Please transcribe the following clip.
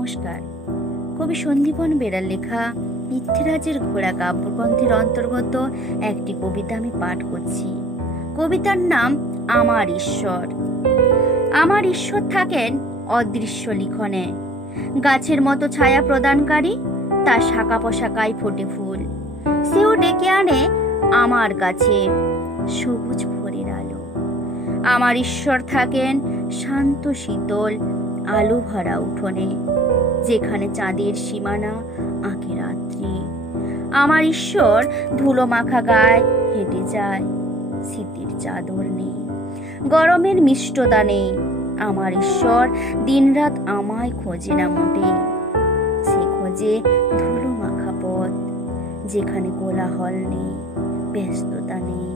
নমস্কার। কবি সন্দীপন বেরার লেখা পৃথ্বীরাজের ঘোড়া কাব্যগ্রন্থের অন্তর্গত একটি কবিতা আমি পাঠ করছি। কবিতার নাম আমার ঈশ্বর। আমার ঈশ্বর থাকেন অদৃশ্য লিখনে, গাছের মতো ছায়া প্রদানকারী, তার শাখা পোশাকায় ফোটে ফুল। সেও ডেকে আনে আমার কাছে সবুজ ভোরের আলো। আমার ঈশ্বর থাকেন শান্ত শীতল আলো ভরা উঠোনে, যেখানে চাঁদের সীমানা আঁকে রাত্রি। আমার ঈশ্বর ধুলো মাখা গায়ে হেঁটে যায়, শীতের চাদর নেই, গরমের মিষ্টতা নেই। আমার ঈশ্বর দিনরাত আমায় খোঁজে না মোটেই, সে খোঁজে ধুলো মাখা পথ, যেখানে কোলাহল নেই, ব্যস্ততা নেই।